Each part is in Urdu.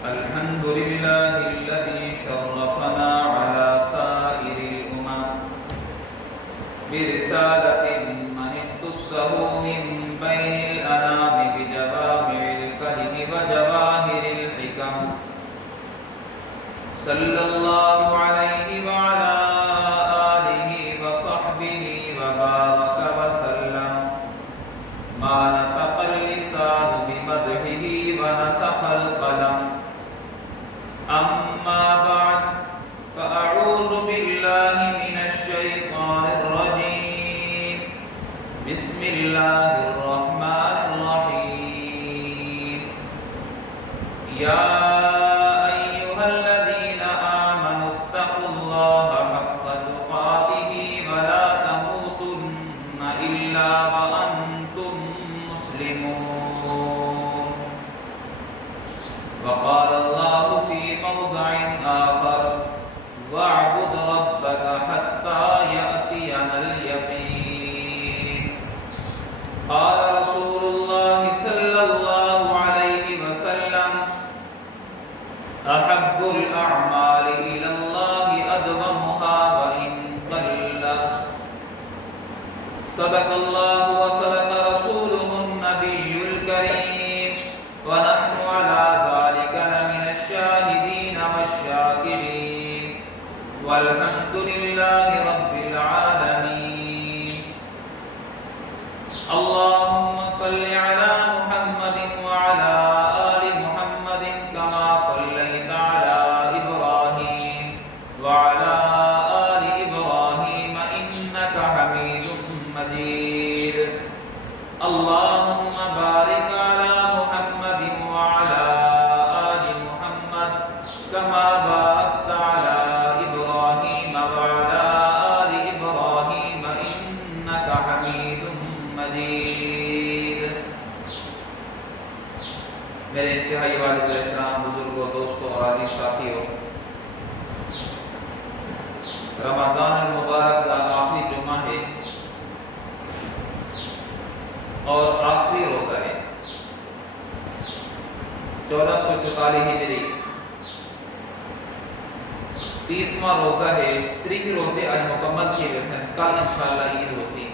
الحمد لله الذي شرفنا على سائر الأمم برسالة من اختصه من بين الأنام بجوامع الكلم وجواهر الحكم صلى الله عليه وعلى آله وصحبه وبارك وسلم ما نطق اللسان بمدحه ونسخ القلم أما بعد فأعوذ بالله من الشيطان الرجيم بسم الله الرحمن الرحيم يا أيها الذين آمنوا اتقوا الله حق تقاته ولا تموتن إلا وأنتم مسلمون وقال الله في موضع آخر واعبد ربك حتى يأتينا اليقين قال رسول الله صلى الله عليه وسلم أحب الأعمال إلى الله أدومها وإن قل صدق الله وصدق رسوله النبي الكريم ونحن على ذلك لمن الشاهدين والشاكرين والحمد لله رب العالمين اللهم صل على محمد وعلى آل محمد كما صليت على إبراهيم وعلى آل إبراهيم إنك حميد مجيد اللهم بارك على محمد وعلى آل محمد كما باركت على إبراهيم وعلى آل إبراهيم إنك حميد مجيد میرے انتہائی والد احترام بزرگوں دوستوں اور عزیز ساتھیوں رمضان المبارک کا آخری جمعہ ہے اور آخری روزہ ہے 1444 ہجری 30واں روزہ ہے 30 روزے آج مکمل کیے گئے ہیں کل انشاءاللہ عید ہوتی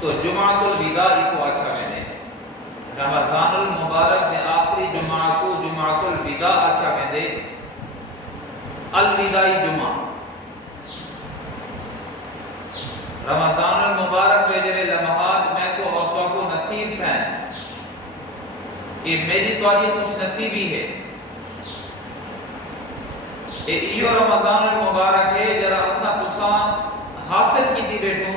تو جمعۃ الوداع کو آکھا میں نے رمضان المبارک کے آخری جمعہ کو جمعۃ الوداع آکھا میں نے الوداعی جمعہ رمضان المبارک کے جڑے لمحات میں کو اور کو نصیب ہیں یہ میری تواڈی خوش نصیبی ہے یہ رمضان المبارک ہے جرا اساں تساں حاصل کیتی بیٹھوں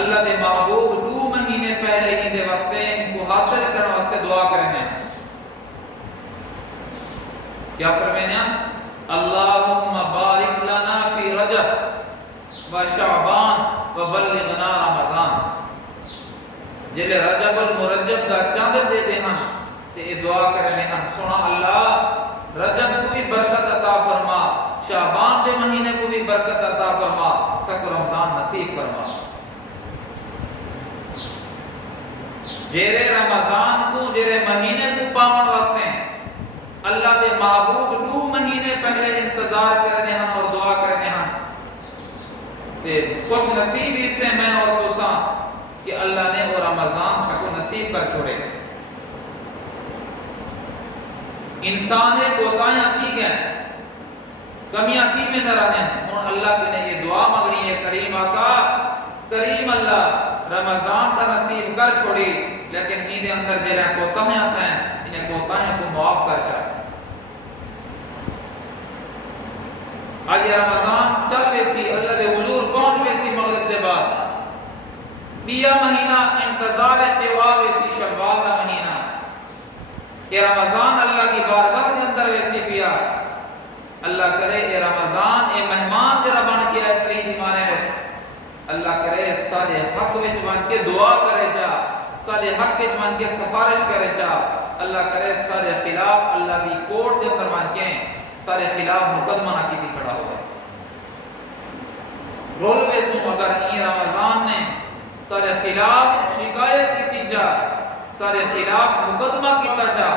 اللہ دے محبوب 2 مہینے پہلے ہی دے واسطے ان کو حاصل کرنے واسطے دعا کرنے ہیں کیا فرمایا اللہم بارک لنا فی رجب و شعبان و بلغنا رمضان جلے رجب المرجب دا چاندر دے دے ہاں تے دعا کرنے ہاں سونا اللہ رجب کو بھی برکت عطا فرما شعبان دے مہینے کو بھی برکت عطا فرما سک رمضان نصیب فرما جیرے رمضان کو جیرے مہینے کو پاون واسطے اللہ دے محبوب 2 مہینے پہلے انتظار کرنے ہم اور دعا کرنے ہم تے خوش نصیب اس سے میں اور تساں کہ اللہ نے وہ رمضان سکو نصیب کر چھوڑے انسان کوتاہیاں کی گئے کمیاں تھی میں نہ رہنے اور اللہ کے نے یہ دعا مانگنی ہے کریم آقا کریم اللہ رمضان کا نصیب کر چھوڑی لیکن ہی دے اندر جیرے کوتاہیاں تھیں انہیں کوتاہیاں کو معاف کر چاہے آج رمضان چل ویسی اللہ دے حضور پہنچ ویسی مغرب دے بعد بیا مہینہ انتظار چوا ویسی شوال دا مہینہ یہ رمضان اللہ کی بارگاہ دے اندر ویسی بیا اللہ کرے یہ رمضان اے مہمان دے ربان کیا ہے ترین ایمانے وقت اللہ کرے سارے حق وچ بن کے دعا کرے جا سارے حق وچ بن کے سفارش کرے جا اللہ کرے سارے خلاف اللہ دی کوٹ دے اندر بن کے سارے خلاف مقدمہ نہ کی کھڑا ہوا رول ویسوں اگر یہ رمضان نے سارے خلاف شکایت سارے خلاف مقدمہ کیتا چا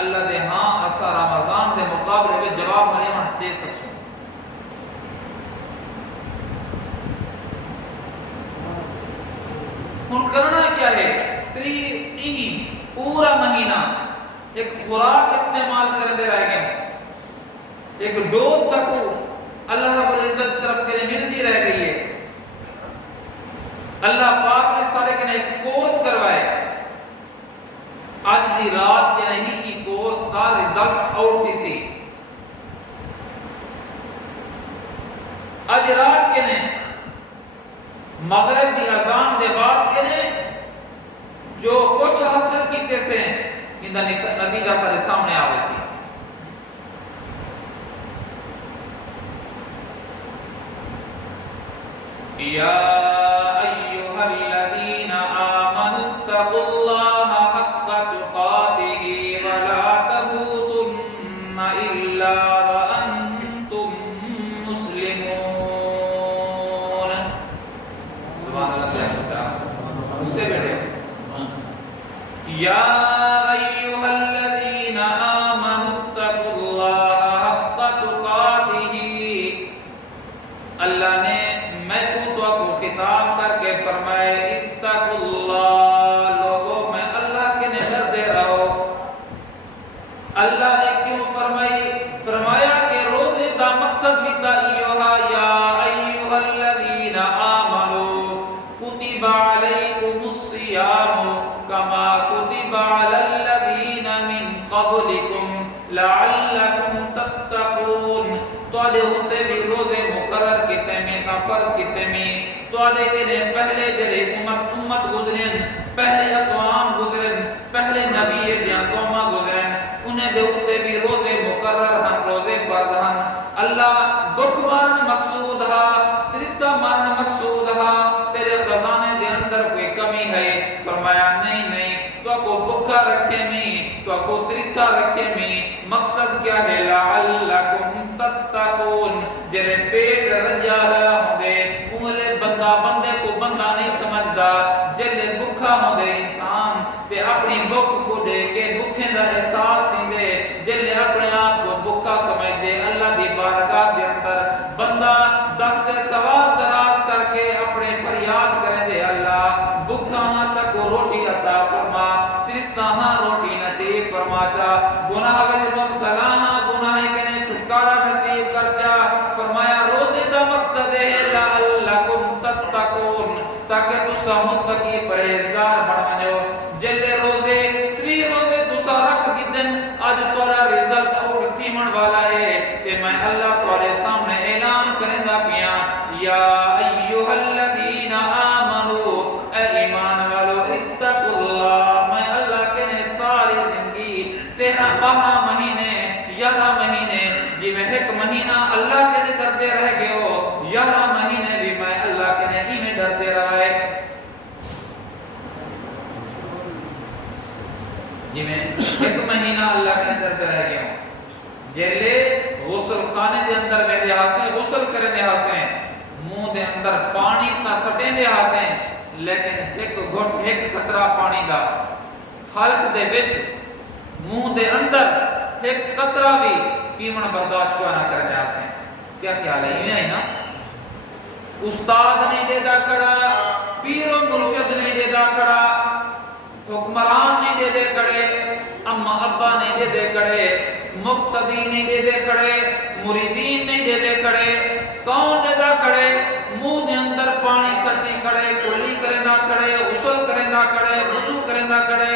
اللہ دے ہاں اسا رمضان دے مقابلے میں جواب ملے دے سکوں ہن کرنا کیا ہے پورا مہینہ ایک خوراک استعمال کرتے رہ گئے ایک ڈوز تک اللہ رب العزت طرف کے لیے ملتی رہ گئی ہے اللہ پاک نے سارے کے ایک کورس کروائے آج دی رات کے نہیں یہ کورس کا رزلٹ آؤٹ تھی سی آج رات کے نہیں مغرب کی اذان دے بعد کے نے جو کچھ حاصل کیتے سے ان دا نتیجہ سارے سامنے آوے سی یا ایھا الذین آمنوا اتقوا اللہ حق تقاتہ ولا تموتن الا وانتم مسلمون سبحان اللہ اس سے بیٹھے یا ایھا الذین آمنوا اتقوا اللہ حق تقاتہ اللہ نے میں کو خطاب کر کے فرمائے اتقوا اللہ لوگوں میں اللہ کے ڈرتے رہو اللہ نے کیوں فرمایا کہ روزے دا مقصد بھی تھا یا ایھا الذین آمنوا کتب علیکم الصیام کما کتب علی الذین من قبلکم لعلکم تتقون توڑے ہوتے بھی روزے مقرر کیتے میں کا فرض کیتے میں توڑے کے پہلے جڑے امت گزرن پہلے اقوام گزرن پہلے نبی دیاں قوماں گزرن انہیں دے ہوتے بھی روزے مقرر ہن روزے فرض ہن اللہ بک مارن مقصود ہا ترسا مارن مقصود ہا تیرے خزانے دے اندر کوئی کمی ہے فرمایا نہیں تو کو بکا رکھے میں تو کو ترسا رکھے میں مقصد کیا ہے لعلکم تتقون جنہیں پیٹ رجا رہا ہوں گے انہلے بندے کو بندہ نہیں سمجھدا جلے بکھا ہوں گے انسان تے اپنی بک کو دے کے بکھیں دا احساس دیں دے جلے اپنے آپ کو بکھا سمجھ دے اللہ دی بارگاہ دے اندر بندہ دست سوال دراز کر کے اپنے فریاد کریں دے اللہ بکھا ہاں سکو روٹی عطا فرما ترسا ہاں روٹی نصیب فرما جا گناہ وچ مبتلا ہاں گناہ کنے چھٹکارا نصیب کر جا فرمایا روزے دا مقصد ہے لعلکم تتقون تاکہ تسا متقی پرہیزگار بن ونجو جلے روزے 3 روزے تسا رکھ گدن اج تورا رزلٹ آؤٹ تھیمن والا ہے تے میں اللہ تورے سامنے اعلان کریندا پیاں یا ایھا الذین آمنو اے ایمان والو اتقوا اللہ میں اللہ کے نے ساری زندگی 12 مہینے 11 مہینے جی میں ایک مہینہ اللہ کے نے ڈرتے رہ گئے ہو 11 مہینے بھی میں اللہ کے نے ہی میں ڈرتے رہے جی میں ایک مہینہ اللہ کے نے ڈرتے رہ گئے ہوں جیلے غسل خانے دے اندر میرے ہاسے غسل کرنے دے ہاسے منہ دے اندر پانی تا سٹیں دے ہاسے لیکن ایک گھٹ ایک قطرہ پانی دا حلق دے وچ منہ دے اندر ایک قطرہ بھی پیمن برداشت کو نہ کرنے ہاسے کیا خیال ہے یہ ہے نا استاد نے دے دا کڑا پیر و مرشد نے دے دا کڑا حکمران نے دے کڑے اما ابا نے دے کڑے مقتدی نے دے کڑے مریدین نے دے کڑے کون دے دا کڑے منہ دے اندر پانی سٹنے کڑے کلی کرے نہ کڑے غسل کرے نہ کڑے وضو کرے نہ کڑے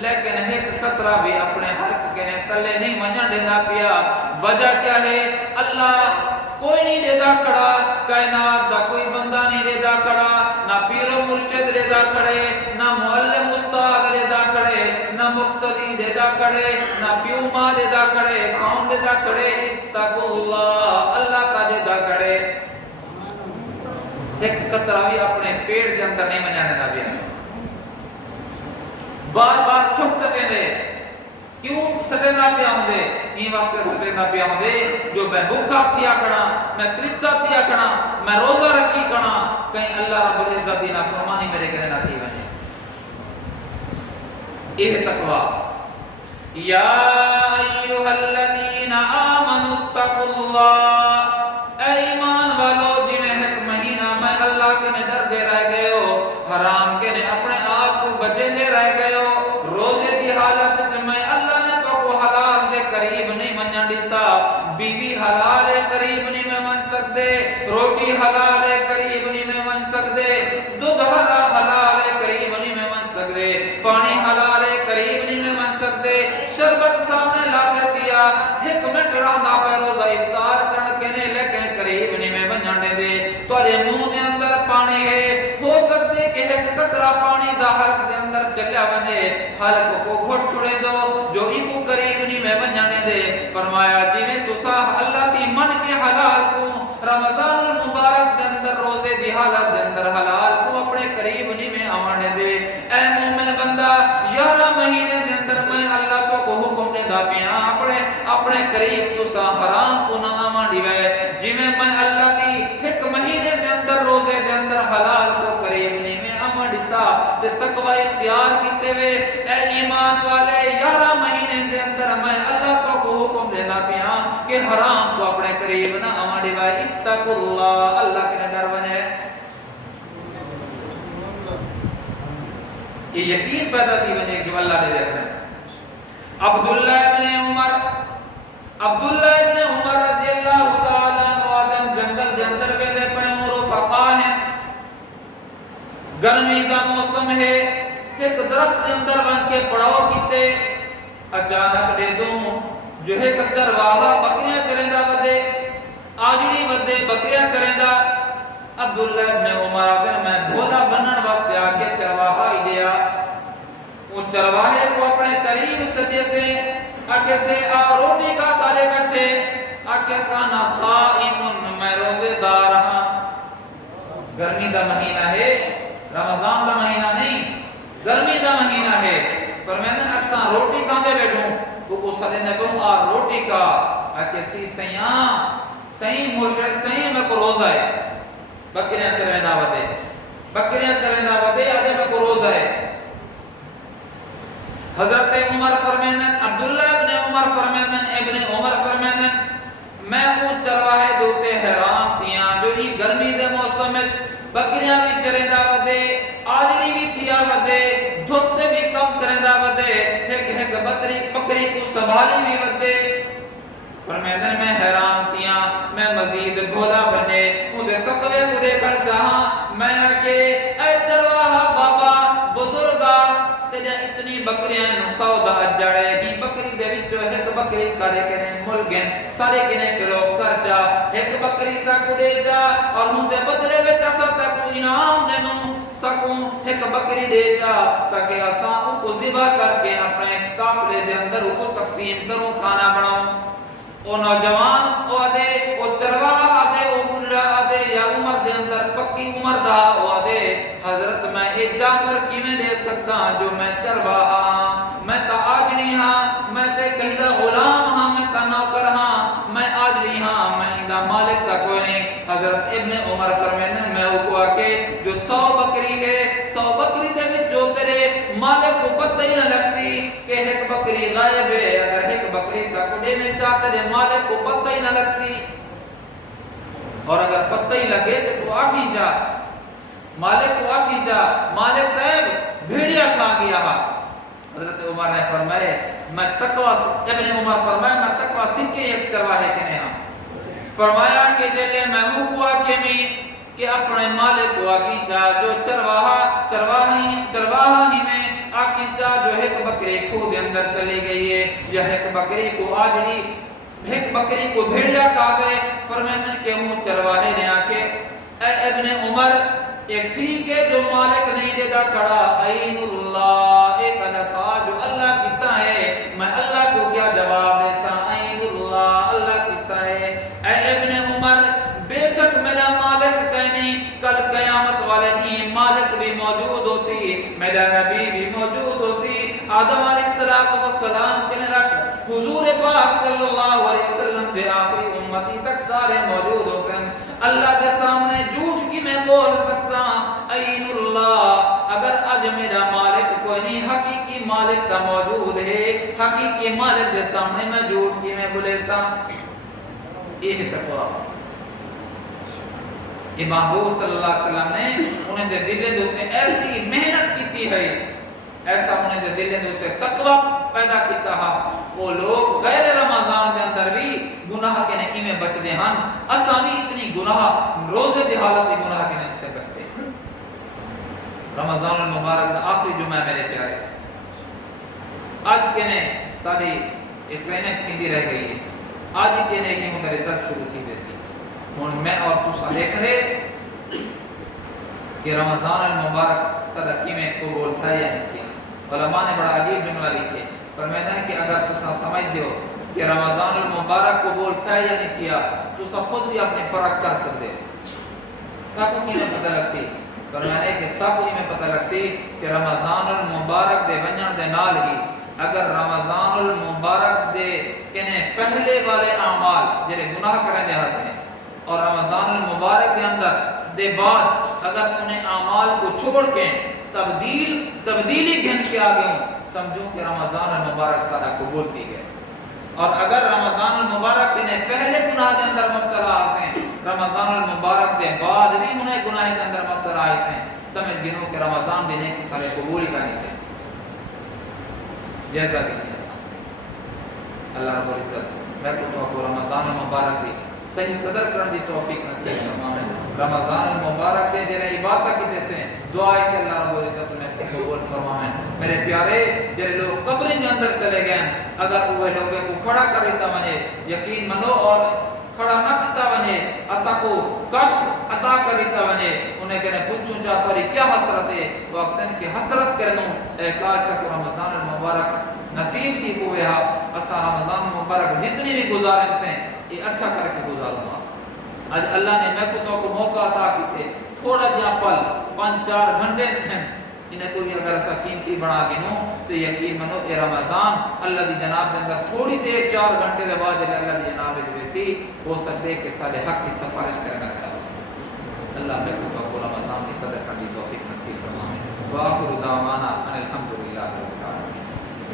لیکن ایک قطرہ بھی اپنے حلق کے نے تلے نہیں منجن دینا پیا وجہ کیا ہے اللہ کوئی نہیں دے دا کڑا کائنات دا کوئی بندہ نہیں دے دا کڑا نہ پیر و مرشد دے دا کڑے نہ معلم استاد دے دا کڑے نہ مقتدی دے دا کڑے نہ پیوما دے دا کڑے کون دے دا کڑے اتقوا اللہ اللہ تا دے دا کڑے ایک قطرہ بھی اپنے پیٹ دے اندر نہیں منجانے دا پیا بار بار تھک سکے دے کیوں سٹینا پیا ہوں دے این واسطے سٹینا پیا ہوں دے جو میں بھوکا تھیا کنا میں ترسا تھیا کنا میں روزہ رکھی کنا کہیں اللہ رب العزت دی نافرمانی میرے گھر نہ تھی وجہ یہ تقوی یا ایھا الذین آمنوا اتقوا اللہ، اے ایمان والو جویں ایک مہینہ میں اللہ کے نے ڈر دے رہ گئے ہو، حرام کے نے اپنے آپ کو بچے دے رہ گئے ہو، روزے دی حالت میں اللہ نے تو کو حلال دے قریب نہیں منجن دیتا، بیوی حلال ہے قریب نہیں میں من سکتے، روٹی حلال ہے قریب نہیں میں من سکتے، دودھ حلال ہے قریب نہیں میں من سکتے، پانی حلال ہے قریب نہیں میں من سکتے، شربت سامنے لا کے دیا ایک منٹ رہدا پہ روزہ افطار کرن کے نے لیکن قریب نہیں میں بنجانے دے، تواڈے منہ دے اندر پانی ہے، ہو سکتے کہ ایک قطرہ پانی دا حلق دے اندر چلیا بنے، حلق کو گھٹ چھڑے دو جو ہی کو قریب نہیں میں بنجانے دے۔ فرمایا جویں تسا اللہ دی من کے حلال کو رمضان المبارک دے اندر روزے دی حالت دے اندر حلال کو اپنے قریب نہیں میں آوانے دے، اے مومن بندہ 11 مہینے دے اندر میں اللہ تو کو حکم دے دا پیاں اپنے قریب تسا حرام کو نہ آوان دیوے، جویں میں اللہ دی ایک مہینے دے اندر روزے دے اندر حلال کو قریب نہیں میں آوان دیتا تے تقوی اختیار کیتے وے، اے ایمان والے 11 مہینے دے اندر میں اللہ تو کو حکم دے دا پیاں کہ حرام کو اپنے قریب نہ آوان دیوے، اتقوا اللہ، اللہ کے ڈر بنے۔ یہ یقین پیدا تھی بنے جو اللہ نے دیکھنا ہے۔ عبداللہ ابن عمر رضی اللہ تعالیٰ عنہ آدم جنگل دے اندر ویدے پہنوں رفقا ہیں، گرمی کا موسم ہے، ایک درخت دے اندر بن کے پڑاؤ کیتے، اچانک دے دوں جو ہے کچر واغا بکریاں چرندہ ودے، آجڑی ودے بکریاں چرندہ، عبداللہ ابن عمر آدم میں بھولا بنن واسطے آکے چرواہا ہی دیا، وہ چرواہے کو اپنے قریب صدیے سے آکے سے روٹی کا سارے کٹھے آکے سانا صائم میں روزے دار ہاں، گرمی دا مہینہ ہے، رمضان دا مہینہ نہیں، گرمی دا مہینہ ہے، فرمیدن اساں روٹی کہاں دے بیٹھوں، وہ کو صدی نے کہوں روٹی کا آکے سی سیاں سہیں مرشد سہیں میں کو روزہ ہے، بکریاں چلے ودے آدھے میں کو روزہ ہے۔ حضرت عمر فرمیدن عبداللہ ابن عمر فرمیدن میں وہ چرواہے دوتے حیران تھیاں جو ہی گرمی دے موسم میں بکریاں بھی چلے ودے، آجڑی بھی تھیا ودے، دھوتے بھی کم کرے ودے، ایک بکری کو سنبھالی بھی ودے، فرمیدن میں حیران تھیاں، میں مزید بھولا بنے مجھے تقوی کو دیکھن چاہاں، میں آکے اے چرواہا بابا بزرگا تیجا اتنی بکریاں سودا جڑے ہی بکری دے وچوں ایک بکری سارے کنے مل گئے، سارے کنے فروخت کر جا، ایک بکری سا کو دے جا اور ہوں دے بدلے وچ اساں تے کو انعام دینوں سکوں، ایک بکری دے جا تاکہ اساں ان کو ذبح کر کے اپنے قافلے دے اندر ان کو تقسیم کروں، کھانا بناؤں۔ او نوجوان او آدھے او چرواہا آدھے او بڑھا آدھے یا عمر دے اندر پکی عمر دا او آدھے حضرت میں ایک جانور کی میں دے سکتا جو میں چرواہا، میں تا آجنی ہاں، میں تے کہیں دا غلام ہاں، میں تا نوکر ہاں، میں آجنی ہاں، میں دا مالک تا کوئی نہیں۔ حضرت ابن عمر فرمینے میں او کو آکے جو 100 بکری ہے 100 بکری دے میں جو تیرے مالک کو پتہ ہی نہ لگ سی کہ ایک بکری غائب ہے، اگر ایک بکری سکڑے میں چاہتا ہے مالک کو پتہ ہی نہ لگ سی، اور اگر پتہ ہی لگے تو آٹھی جا مالک کو آٹھی جا، مالک صاحب بھیڑیا کھا گیا۔ حضرت عمر نے فرمائے میں تقوی، ابن عمر فرمائے میں تقوی سکے ایک چرواہے کے نے ہاں، فرمایا کہ جلے میں ہوا کہ میں کہ اپنے مالک کو آگی جا جو چرواہا ہی میں آگی جا جو ایک بکری کو دے اندر چلی گئی ہے یا ایک بکری کو آجڑی ایک بکری کو بھیڑیا کہا گئے، فرمائنے کہ ہوں چرواہے نے آکے اے ابن عمر ایک ٹھیک ہے جو مالک نہیں دے گا کڑا عین اللہ ایک نسا جو اللہ کتا ہے، میں اللہ کو کیا جواب ایسا عین اللہ اللہ کتا ہے۔ اے ابن عمر بے شک میرا مالک کہنی کل قیامت والے دن مالک بھی موجود ہو سی، میرا نبی بھی موجود ہو سی، آدم علیہ السلام کے رکھ حضور پاک صلی اللہ علیہ وسلم دے آخری امتی تک سارے موجود ہو سن، اللہ دے سامنے جھوٹ کی میں بول سکتا عین اللہ، اگر اج میرا مالک کوئی نہیں حقیقی مالک مالک دا موجود ہے حقیقی مالک دے سامنے میں جھوٹ کی میں بولے سا یہ تقوی یہ محبوب صلی اللہ علیہ وسلم نے انہیں دے دلے دوتے ایسی محنت کیتی ہے ایسا انہیں دے دلے دوتے تقوی پیدا کیتا ہے وہ لوگ غیر رمضان دے اندر بھی گناہ کے نہیں میں بچ دے ہن اساں بھی اتنی گناہ روزے دی حالت میں گناہ کے نہیں سے بچتے رمضان المبارک دا آخری جمعہ میرے پیارے آج کے نے ساری ایک ٹریننگ تھیندی رہ گئی ہے آج کے نے ہی ہوں رزلٹ شروع تھی ویسی ہوں میں اور تسا دیکھ رہے کہ رمضان المبارک صدقی میں قبول تھا یا نہیں کیا علماء نے بڑا عجیب جملہ لکھے پر میں نے کہ اگر تسا سمجھ دیو کہ رمضان المبارک قبول تھا یا نہیں کیا تسا خود بھی اپنے پرکھ کر سکتے ساکو کی میں پتہ لگ سی پر میں نے کہ ساکو ہی میں پتہ لگ سی کہ رمضان المبارک دے ونجن دے نال ہی اگر رمضان المبارک دے کنے پہلے والے اعمال جڑے گناہ کرنے ہسے اور رمضان المبارک کے اندر دے بعد اگر انہیں اعمال کو چھوڑ کے تبدیلی گھن کے آگے ہوں سمجھوں کہ رمضان المبارک سارا قبول کی گئے اور اگر رمضان المبارک کے پہلے گناہ کے اندر مبتلا ہیں رمضان المبارک کے بعد بھی انہیں گناہ کے اندر مبتلا ہیں سمجھ گنوں کہ رمضان دینے کی سارے قبول ہی کرنی تھے جیسا کہ اللہ رب العزت میں تو رمضان المبارک دی صحیح قدر کرن دی توفیق نصیب فرمائے رمضان المبارک کے جڑے عبادت کی جیسے دعا ہے کہ اللہ رب العزت نے قبول فرمائے میرے پیارے جڑے لوگ قبر کے اندر چلے گئے اگر وہ لوگ کو کھڑا کر دیتا ونے یقین منو اور کھڑا نہ کیتا ونے اسا کو کشف عطا کر دیتا ونے انہیں کہنے پوچھوں جا توری کیا حسرت ہے وہ اکثر کی حسرت کرنو اے کاش کو رمضان المبارک نصیب تھی کو ہے اسا رمضان المبارک جتنی بھی گزارن سے یہ اچھا کر کے گزاروں گا آج اللہ نے میں کو موقع عطا کیتے تھوڑا جا پل 5-4 گھنٹے ہیں انہیں کوئی اگر ایسا قیمتی بنا گنو تو یقین منو اے رمضان اللہ دی جناب دے اندر تھوڑی دیر 4 گھنٹے دے بعد اللہ دی جناب دے ویسی ہو سکتے کہ سارے حق کی سفارش کرنا ہے اللہ میں کو رمضان کی قدر کرنے کی توفیق نصیب فرمائے واخر دعوانا ان الحمدللہ رب العالمین